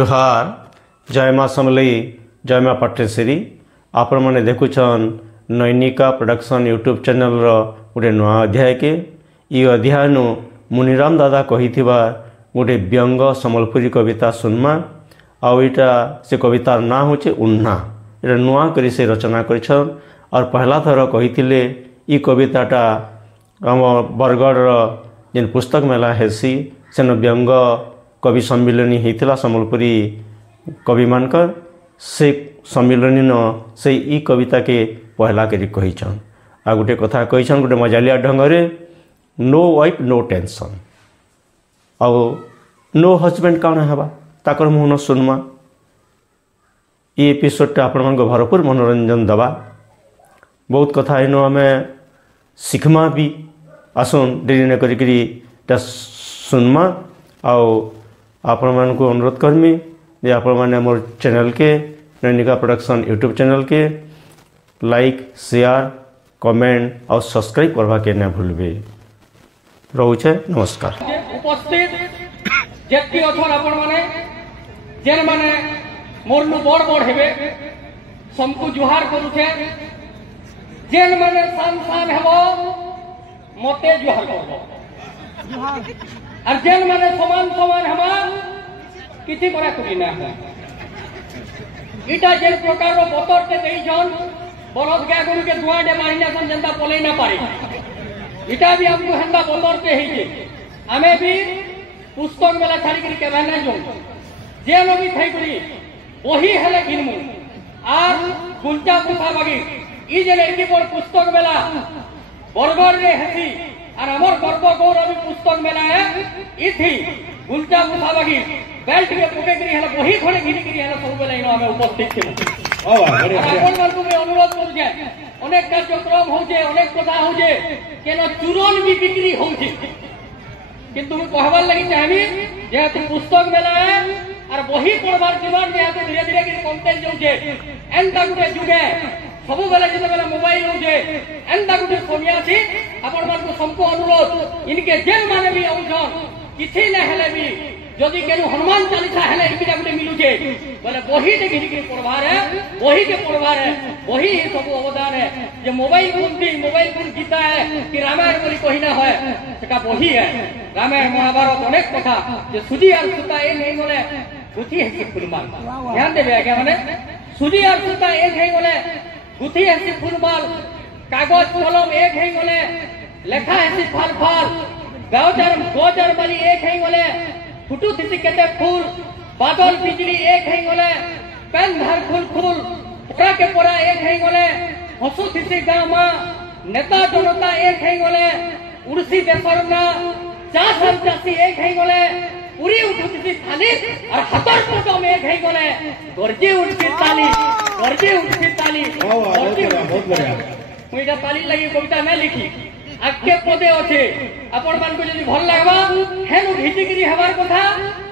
जुहार जय माँ समलई जय माँ पट्टेश्वरी आपण मैंने देखुन नैनिका प्रोडक्शन यूट्यूब चैनल गोटे नुआ अध्याय के ये अध्याय नु मुनिराम दादा कही गोटे व्यंग सम्बलपुरी कविता सुनमा आईटा से कवितार ना हूँ उन्ना ये नुआ करी से रचना कर और पहला थर कही ये कविताटा आम बरगढ़ जेन पुस्तक मेला हेसी सेन व्यंग कवि सम्मिलनी होता सम्बलपुरी कवि मानकर से सम्मिलनी न से ई कविता के पहला करी कहीछन आ गोटे कथा कहीछन गोटे मजालिया ढंगरे नो वाइफ नो टेंशन आउ नो हजबैंड कौन हवा ताकर मुहन सुनमा ये एपिसोडटा आपण मन भरपूर मनोरंजन दबा बहुत कथा इन आम शिखमा भी आसन डेरी न करी सुनमा आओ आपण मन को अनुरोध करमी जे आपण मैंने मोर चैनल के नैनिका प्रोडक्शन यूट्यूब चैनल के लाइक शेयर कमेंट और सब्सक्राइब करवा के न भूलबे रोचे नमस्कार उपस्थित जेति अथर आपण माने जेन माने मोर नु बड़ बड़ हेबे सबको जुहार करूछे जेन माने सान हेबो मते जुहार करबो और जेन माने समान हेबा किछि करा करी ना इटा जेन प्रकार रो बतर ते देई जन बलद गाय गरु के दुआडे मारिना सन जनता पले ना पारे इटा भी हमको हंदा बतर ते ही जे हमें भी पुस्तक मेला छाड़ी करी के बहना जो जेन भी थई करी वही हले गिनमु आर गुंजा पुथा बागी ई जे एकी पर पुस्तक मेला बरगढ़ रे हेसी और हमर गर्व गौरव पुस्तक मेला है इथि गुंजा पुथा बागी बेल्ट के पुके करी हला वही खड़े घिनी करी हला सब बेला इनो हमें उपस्थित थे अपन मन को अनुरोध करू जे अनेक कार्यक्रम होजे अनेक कथा होजे केनो चूरन भी बिक्री होजे किंतु मैं कहबार लगी चाहबी जे पुस्तक मेला है और वही पढ़बार जीवन जे धीरे धीरे कि कमते जाउजे एंता गुटे जुगे सब बेला जते बेला मोबाइल होजे एंता गुटे सोनियासी अपन मन को सबको अनुरोध इनके जेल माने भी औछन किछि न हेले भी जदि केनु हनुमान चालीसा हेले इकिटा गुटे मिलुजे बोले वही देखि कि पढ़बार है वही के पढ़बार है वही सब अवदान है जे मोबाइल फोन गीता है कि रामायण बोली कही ना है सेका वही है रामायण महाभारत अनेक कथा जे सुजी और सुता ए नहीं बोले गुथी है फुलमाल ध्यान देबे क्या माने सुजी और सुता एक है बोले गुथी है फुलमाल कागज कलम एक है बोले लेखा है फाल फाल गोचर वाली एक है बोले फुटू थी केते फूल बादल बिजली एक है बोले पेन धर फूल फूल पूरा के पूरा एक है बोले हसु थी गामा नेता जनता एक है बोले उड़सी देशरना चाष और चाषी एक है बोले पूरी उठती थाली और हतर पटम एक है बोले गर्जे उठती ताली बहुत बढ़िया मुझे ताली लगी कविता ना लिखी आगे पदे अच्छे आपण मान को जदि भल लागबा हेनु घिटिगिरी हेबार कथा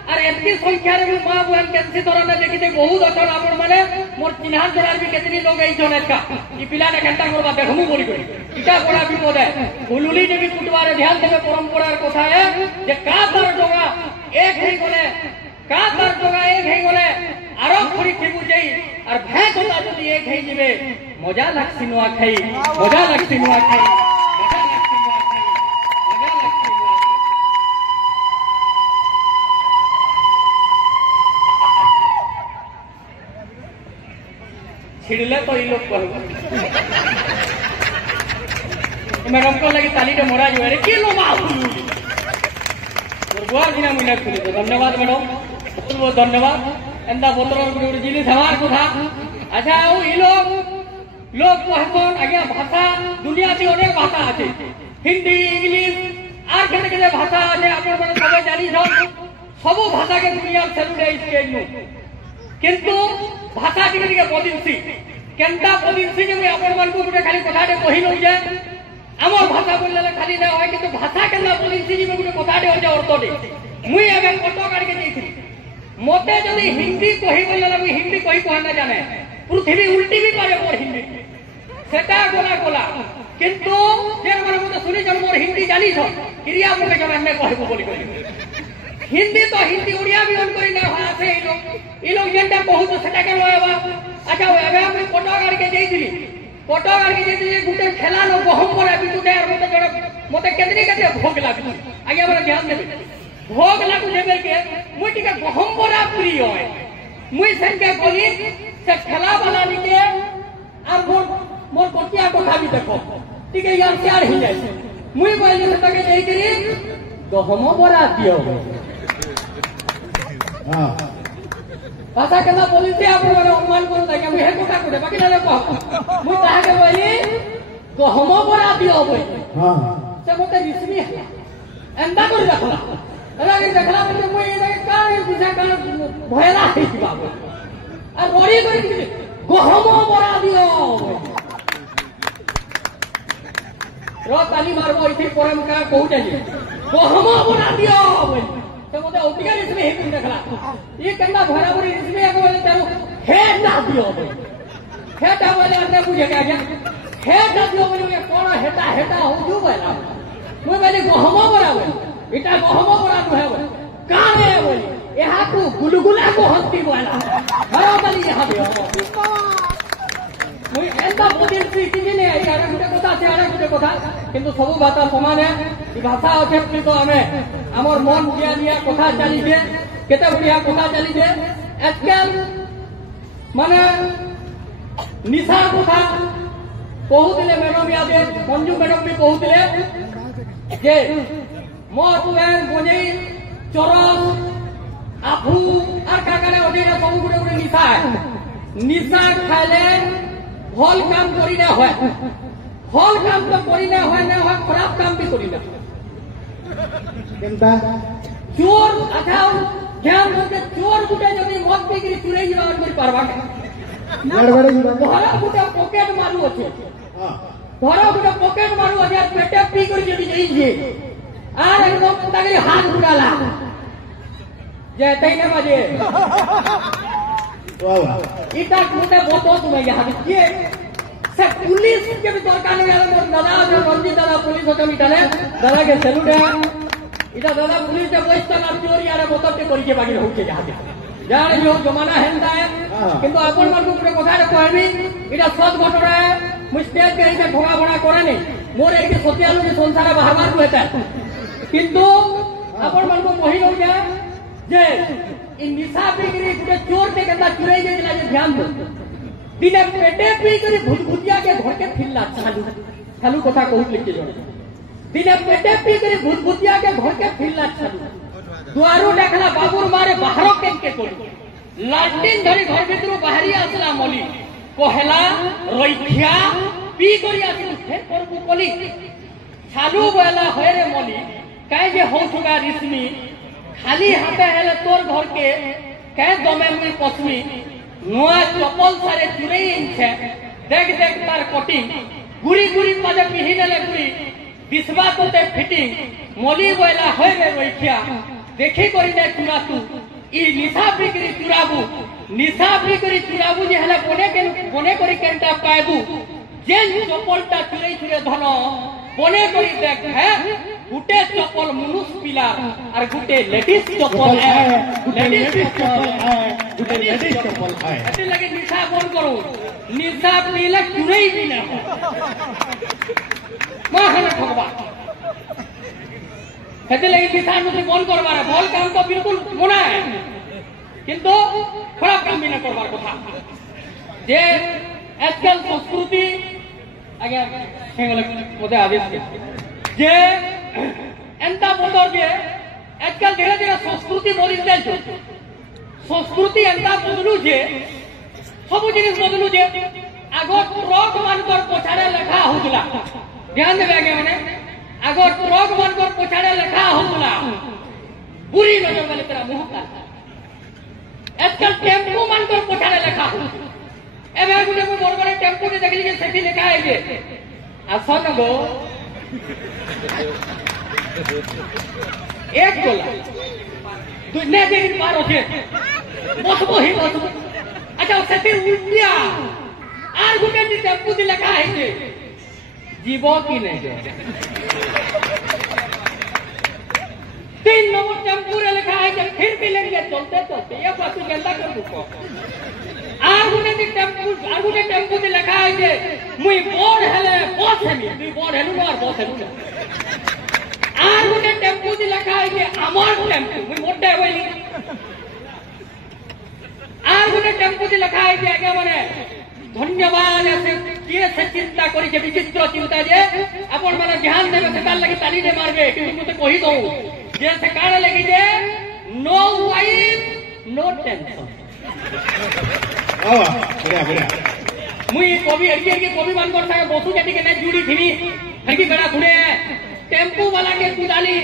और एतकी संख्या रे मां बुआन केनसी तरह देखिते बहुत अठर आपण माने मोर चिन्हार जरार भी केतनी लोग आई जने का ई पिला ने घंटा करबा देखमु बोली कोई इटा बड़ा विपद है हुलुली ने भी कुटवारे ध्यान देबे परंपरार कथा है जे का तर डोगा एक है बोले का तर डोगा एक है बोले आरो खड़ी थिबु जई और भैंस होता जदि एक है जिबे मजा लागसी नुआ खाई छिड़ले तो ये लोग कहबो मैडम को लगी ताली के मोरा जो रे के लो बाबू गुरुवार दिन मुने खुली तो धन्यवाद मैडम बहुत धन्यवाद एंदा बोतल गुड़ जिनी हमार को था अच्छा ओ ई लोग कहतन आज्ञा भाषा दुनिया से अनेक भाषा আছে हिंदी इंग्लिश आर केते भाषा আছে आपण माने सब जानी सब भाषा के दुनिया सेलुडे स्केल किंतु भाषा टिके बदिलसी केनता बदिलसी जे मैं आपण मन को गुटे खाली कथाटे कहि लउ जे हमर भाषा बोलले खाली ना होय किंतु भाषा केनता बदिलसी जे गुटे कथाटे हो जे अर्थटे मुई एबे फोटो काट के देथि मते जदी हिंदी कहि बोलले मुई हिंदी कहि कहना जाने पृथ्वी उल्टी भी पारे मोर हिंदी सेटा गोला किंतु जे मन मते सुनि जन मोर हिंदी जानी छ क्रिया मते जने कहबो बोली हिंदी तो हिंदी उड़िया भी उनको ना आसे इ लोग जेंटा बहुत सेटा के लयबा अच्छा एबे हम फोटो गाड़ के देइथिली फोटो गाड़ के देइथिली गुटे खेला न गहम पर आबि गुटे और मते जण मते केतनी केते भोग लागु आगे हमरा ध्यान देबे भोग लागु देबे के मुई टिका गहम बड़ा प्रिय है मुई संगे बोली से खेला वाला निके আর মোর কটিয়া কথা বি দেখো ঠিক আছে ইয়ার শেয়ার হই যায় মুই কইলি সেটাকে দেই করি গহম বড়া দিও হ্যাঁ ভাষা কেনা বলিতে আপনারা অনুমান করুন তাই আমি হে কথা কইতে বাকি না কহ মুই তাহাকে কইলি গহম বড়া দিও বই হ্যাঁ সে মতে রিসমি এন্ডা করে রাখলা এলাকে দেখলা বলে মুই এটাকে কার বুঝা কার ভয়লা হইছি বাবু আর বড়ি করে গহম বড়া দিও তালি মারবো এটি পরম কা কহুটা যে গহম বড়া দিও তো মতে অধিকার ইসমে হে কোন দেখলা ই কেন্দা ভরাবরি ইসমে এক বলে তারু হেটা দিও হেটা বলে আনে বুঝে কে আগে হেটা দিও বলে কোন হেটা হেটা হউ বলা মুই বলে গহম বড়া বলে এটা গহম বড়া নহে বলে কানে বলে এহাকু গুলগুলা কো হস্তি বলা ভরা তালি ইহা দিও মুই এন্তা বদিন কি দিনে আরে গুটে কথা আছে আরে গুটে কথা কিন্তু সবু ভাষা সমানে এই ভাষা আছে তো আমি আমার মন দিয়া দিয়া কথা চালিছে কেতে বড়িয়া কথা চালিছে আজকাল মানে নিশা কথা কহুতিলে ম্যাডম ইয়াদে মঞ্জু ম্যাডম বি কহুতিলে যে মদ পেন গঞ্জেই চরস আফু আর কাকারে ওদিনে সবু গুটে গুটে নিশা খাইলে ভাল কাম করি না হয় ভাল কাম তো করি না হয় খারাপ কাম भी করি না কেনতা চোর আঠাও ধ্যান করতে চোর গুটে যদি মদ বিক্রি চুরাই যাবা করি পারবা গড়বড়ে যাবা ধরা গুটে পকেট মারু আছে ধরা গুটে পকেট মারু আছে আর পেটে পি করে যদি যাইছে আর একদম তাকে হাত উড়ালা যে তাই না বাজে এটা কোনে বতো তুমি ইহা দিকে সে পুলিশ के भी দরকার নেই আর দাদা রঞ্জিত দাদা পুলিশ হতে মিটালে দাদা के सैल्यूट है এটা দাদা পুলিশ के বইস্তা না চোরি আর বততে করিকে বাকি হচ্ছে যাতে যার जो जमाना হেন্দা কিন্তু আপন মানুষ গুলো কথা কইবি এটা সৎ ঘটনা মুই স্টেজ কে এইটা ভোগা ভোগা করে নাই মোর এই সতিয়ালু যে সংসারে বাহাবার হইতা কিন্তু আপন মানুষ কহি লও যে इन निशा बिक्री गुटे चोर के केंदा चुराई जेला जे ध्यान दो दिने पेटे पी करी भूतभूतिया के घर के फिरला चालू कथा कहू लिखके जो दिने पेटे पी करी भूतभूतिया के घर के फिरला चालू दुआरो देखला बाबूर मारे बाहरो के कोली लालटेन धरी घर भीतर बाहरी आसला मली कहला रइखिया पी करी आसी फेर करबू कोली चालू बोला होय रे मली काहे जे होसुगा रिस्मी खाली हाथे हेले तोर घर के कै दमे मुई पसमी नुआ चपल सारे चुरई इनछे देख देख तार कटिंग गुड़ी गुड़ी पाजे पिहिनेले गुड़ी दिसबा तोते फिटिंग मोली बोला होय रे रइखिया देखि करी ने चुरा तू इ निशा बिक्री चुराबू निशा बिक्री चुराबू जे हेले बने करी केनटा पाएबू जेन चपलटा चुरई छुरे धन बने करी देख है गुटे चप्पल मनुष्य पिला और गुटे लेडीज चप्पल है लेडीज चप्पल है गुटे लेडीज चप्पल है ऐसे लगे निशा बंद करो निशा पीले चुरई भी ना हो मां हने ठगबा ऐसे लगे निशा मुझे बंद करबार भल काम तो बिल्कुल मना है किंतु खराब काम भी ना करबार कथा जे आजकल संस्कृति आगे हेंगले मते आदेश जे एंता बोलर जे आजकल धीरे धीरे संस्कृति मरी जाइछो संस्कृति एंता बदलू जे सब जिनिस बदलू जे आगो ट्रक मानकर पछाड़े लेखा होतला ध्यान देबे आगे माने आगो ट्रक मानकर पछाड़े लेखा होतला बुरी नजर वाले तेरा मुंह का आजकल टेम्पो मानकर पछाड़े लेखा हो एबे गुने बड़ बड़ टेम्पो के देखली जे सेठी लेखा है जे आसन गो एक गोला दुनिया के पार होते बसबो ही बसबो अच्छा सेठी उल्टिया आर गुटे नी टेम्पो दि लेखा है जे जीवो की नहीं जे 3 नंबर टेम्पो रे लिखा है कि फिर भी लेंगे चलते चलते ये बात तू कहता कर मुको आगुने टेम्पू दे लिखा है जे मुई बोर्ड हेले बस हेमी मुई बोर्ड हेलु और बस हेलु आगुने टेम्पू दे लिखा है जे আমার टेम्पू मुई मोटे बोली आगुने टेम्पू दे लिखा है जे आगे माने धन्यवाद ऐसे किए से चिंता करी जे विचित्र चिंता जे अपन माने ध्यान देबे से ताल लगी ताली दे मारबे कि मुते कहि दऊ जे से काने लगी जे नो वाइफ नो टेंशन बढ़िया बढ़िया मुई कवि अड़की कवि मान कर सागे बसु जेटी के नै जुड़ी थीनी हरकी बेड़ा खुले टेम्पू वाला के कुदाली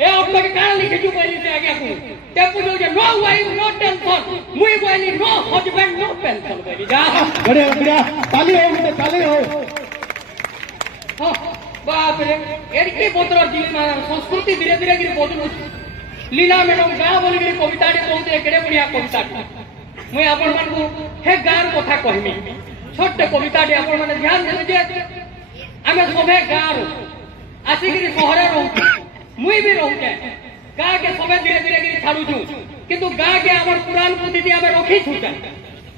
ए अब तक कान लिखे जो पहली से आगे को टेम्पू जो नो वाइफ नो टेंशन मुई बोली नो हस्बैंड नो पेंशन बोली जा बढ़िया बढ़िया ताली हो मुझे ताली हो हां बाप रे एड़की पत्र जिले में संस्कृति धीरे धीरे गिर बदलु लीला मैडम गा बोली गिर कविता टे कहते केड़े बढ़िया कविता मुई आपण मान को हे गार कथा कहमी छोटे कविता टे आपण माने ध्यान देले जे आमे सबे गार आसिगिरी सहरे रहू मुई भी रहू जे गा के सबे धीरे धीरे गिरी छाडू छु किंतु गा के हमर पुराण पुतिति आमे रखी छु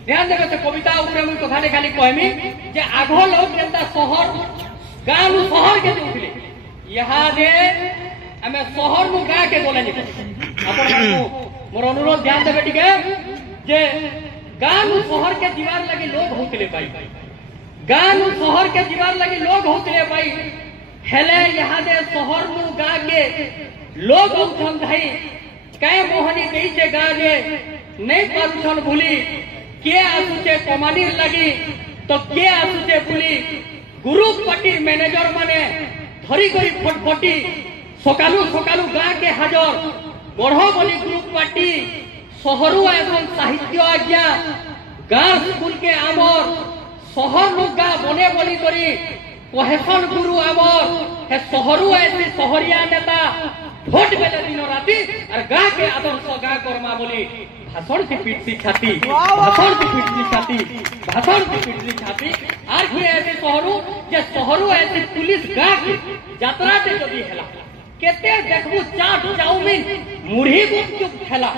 ध्यान देबे से कविता ऊपर मुई कथा खाली कहमी जे आगो लोग जेंता शहर गानु शहर के जोखले यहा दे आमे शहर नु गा के बोले नी आपण मान मोर अनुरोध ध्यान देबे ठीक है जे गानु शहर के दीवार लगे लोग होतले पाई गानु शहर के दीवार लगे लोग होतले पाई हेले यहाँ दे शहर नु गा के लोग उठन भाई कई मोहनी देई छे गा जे नहीं पारुछन भूली के आसुचे कमानी लगी तो के आसुचे भूली ग्रुप पार्टी मैनेजर माने धरी करी फटफटी सकालू सकालू गा के हाजर गढ़ बोली ग्रुप पार्टी शहरु एवं साहित्य आज्ञा गाँ स्कूल के आमर शहर नु गा बने बोली करी कहेसन गुरु आमर हे शहरु ऐसी शहरिया नेता भोट बेले दिन राती और गा के आदर्श गा कर्मा बोली भाषण से पीटती छाती भाषण से पीटती छाती भाषण से पीटती छाती आर कि ऐसे शहरु जे शहरु ऐसी पुलिस गा के यात्रा से जदी हेला केते देखबू चाट चाउमीन मुढ़ी गुपचुप खेला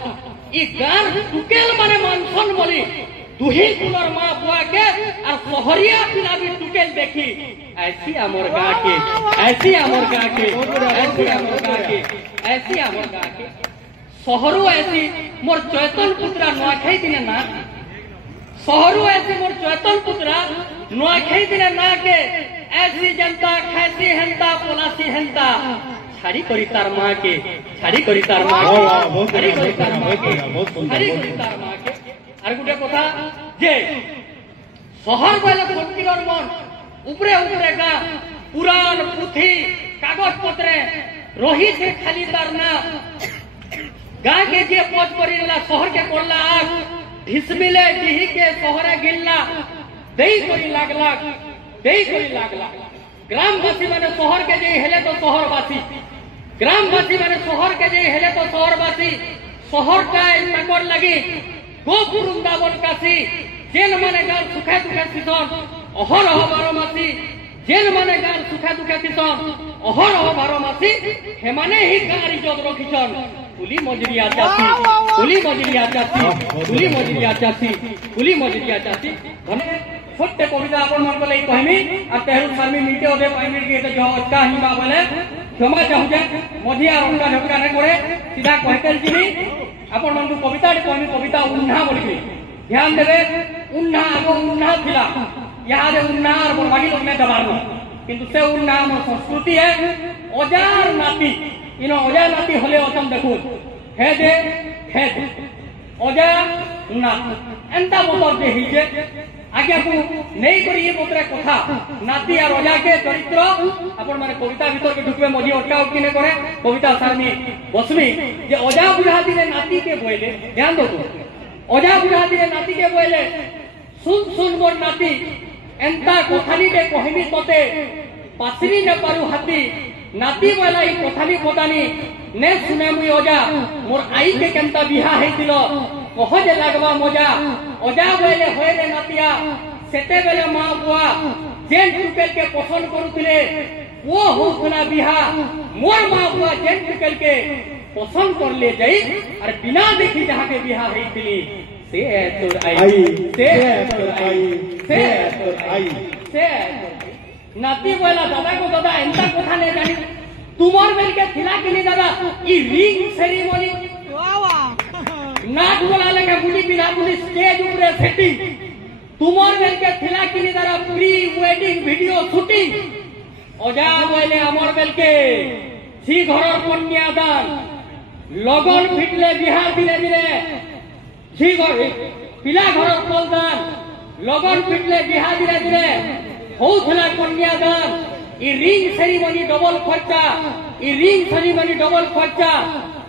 ई गार टुकेल माने मानसन बोली दुही कुलर मां बुआ के और शहरिया पिला भी टुकेल देखी ऐसी अमर गा के ऐसी अमर गा के ऐसी अमर गा के ऐसी अमर गा के शहरु ऐसी मोर चैतन पुत्रा नुआखाई दिने ना शहरु ऐसी मोर चैतन पुत्रा नुआखाई दिने ना के ऐसी जनता खैसी हंता पोलासी हंता छाड़ी करी तार मां के छाड़ी करी तार मां के छाड़ी करी तार मां के छाड़ी करी तार मां के আর গুটে কথা যে শহর বলে ফকিরর মন উপরে উপরে গা পুরাণ পুথি কাগজ পত্রে রহিছে খালি তার না গা के যে পথ করিলা শহর के করলা আগ ঢিসমিলে দিহি के শহরে গিল্লা দেই করি লাগলা দেই করি লাগলা গ্রামবাসী মানে শহর के যে হেলে তো শহরবাসী গ্রামবাসী মানে শহর के যে হেলে তো শহরবাসী শহরটাই তাকর লাগি गोप वृंदावन काशी जेल माने गार सुखे दुखे सिसन अहर अह बारमासी जेल माने गार सुखे दुखे सिसन अहर अह बारमासी हे माने ही गार इज्जत रखिसन कुली मजरिया चाची कुली मजरिया चाची कुली मजरिया चाची कुली मजरिया चाची भने छोटे कविता अपन मन को लई कहमी आ तेहरु सामी मिटे ओदे पाइमी के तो जो अच्छा हिमा बोले क्षमा चाहू जे मधिया रंगा ढोका ने करे सीधा कहते जिनी अपन मन को कविता कहमी कविता उन्हा बोली ध्यान देवे उन्हा आगो उन्हा थिला यहाँ दे उन्हा और बरवागी लोग में दबानो किंतु से उन्हा हमर संस्कृति है औजार नाती इनो औजार नाती होले ओतम देखो हे दे औजार नाती एंता बोतर दे हिजे आज्ञा को नहीं करी ये बोतरे कथा नाती और औजार के चरित्र अपन माने कविता भीतर के ढुकवे मजी अटका उटकी ने करे कविता सारनी बसमी जे औजार बुढ़ा दिले नाती के बोले ध्यान दो औजार बुढ़ा दिले नाती के बोले सुन सुन मोर नाती एंता कोठानी दे कहमी तोते पासरी ने पारु हाथी नाती वाला ई कोठानी पदानी ने सुने मुई औजा मोर आई के केंता बिहा हेतिलो कह जे लागबा मजा औजा बोले होय रे नातिया सेते बेले मां बुआ जेन टुकेल के पसंद करूतिले वो होखना बिहा मोर मां बुआ जेन टुकेल के पसंद कर ले जाई और बिना देखी जहां के बिहा हेतिली से तोर आई से तोर आई से तोर आई से नाती बोला दादा को दादा एंता कथा नहीं जानी तुमर बेल के थिला के नहीं दादा ई रिंग सेरेमनी नाच बोला लगे बुली बिना बुली स्टेज ऊपर सेटिंग तुमर बेल के थिला के नहीं दादा प्री वेडिंग वीडियो शूटिंग ओजा बोले अमर बेल के सी घरर कन्यादान लगन फिटले बिहार दिले दिले सी घर पिला घरर कलदान लगन फिटले बिहार दिले दिले होउथला कन्यादान ई रिंग सेरेमनी डबल खर्चा ई रिंग सेरेमनी डबल खर्चा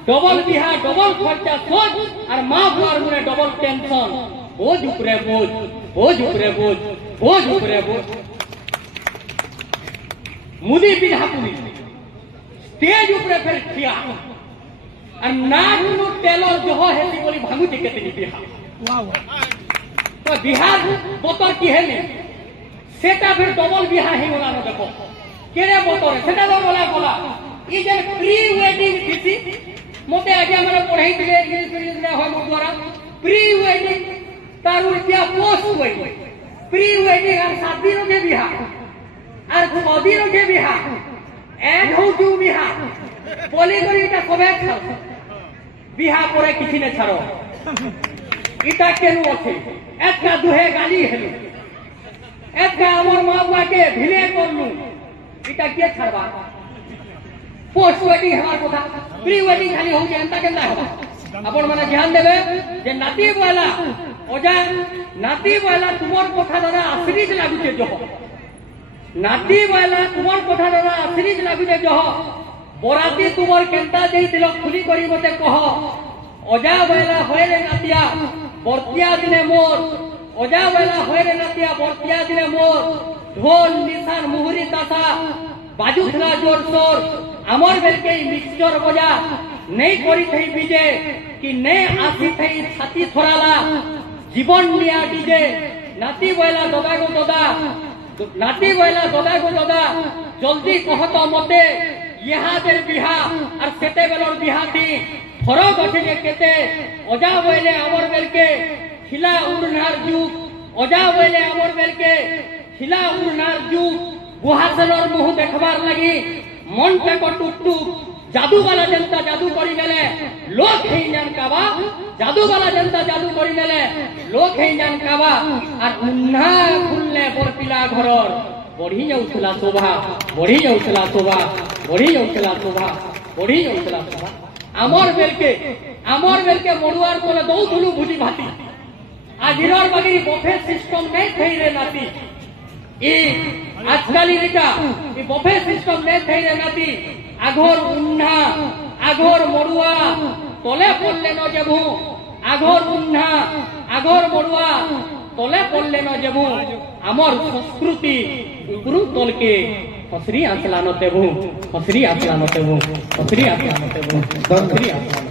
डबल बिहा डबल खर्चा सोच और मां बुआर मुने डबल टेंशन बोझ उपरे बोझ बोझ उपरे बोझ बोझ उपरे बोझ मुदी बिहा पुनी स्टेज उपरे फिर खिया और नाच नु टेलर जो हेली बोली भांगु टिकट नि बिहा तो बिहार बोतर की हेली सेटा फिर डबल बिहा हे बोला न देखो केरे बोतर सेटा तो बोला बोला ई जे प्री वेडिंग थी मोटे आगे हमरे पढ़ाई दिले इंग्लिश में होय मोर द्वारा प्री वेडिंग तारु क्या पोस्ट वेडिंग प्री वेडिंग और शादी रो के बिहा और शादी रो के बिहा एड हो जू बिहा बोली करी ता सबे बिहा परे किछि ने छारो इटा केनु अछि एका दुहे गाली हेलु एका हमर मां बुआ के भिले करलु इटा के छारबा पोस्ट वेडिंग हमार कथा प्री वेडिंग खाली हो जे एंता केना होबा अपन माने ध्यान देबे जे नाती वाला ओजा नाती वाला तुमर कथा दादा आश्रित लागु छे जो नाती वाला तुमर कथा दादा आश्रित लागु छे जो बराती तुमर केंता देई दिल खुली करी मते कह ओजा वाला होयरे नातिया बर्तिया दिने मोर ओजा वाला होयरे नातिया बर्तिया दिने मोर ढोल निशान मुहुरी तासा बाजुथला जोर सोर अमर बेल के मिक्सचर बजा नहीं करी थई बीजे कि नहीं आसी थई छाती थोराला जीवन निया डीजे नाती बोला दादा को दादा नाती बोला दादा को दादा जल्दी कहतो मते यहाँ देर बिहा और सेते बेलर बिहा दी फरक अछि जे केते ओजा बोले अमर बेल के खिला उड़नार जुग ओजा बोले अमर बेल के खिला उड़नार जुग गुहासलर मुह देखबार लगी मन पे टुकटुक जादू वाला जनता जादू करी नेले लोक हे जान काबा जादू वाला जनता जादू करी नेले लोक हे जान काबा और उन्हा फुलले बरपिला घरर बढ़ी जाउथला शोभा बढ़ी जाउथला शोभा बढ़ी जाउथला शोभा बढ़ी जाउथला शोभा अमर बेल के मडुआर कोले दउथलु भुजी भाती आजिरर बगरी बफे सिस्टम नहीं थई रे नाती ई आजकल इटा ई बफे सिस्टम नहीं थई रे नाती आघोर उन्हा आघोर मडुआ तले पड़ले न जेबू आघोर उन्हा आघोर मडुआ तले पड़ले न जेबू आमर संस्कृति उपरु तल के हसरी आसला न तेबू हसरी आसला न तेबू हसरी आसला न तेबू हसरी आसला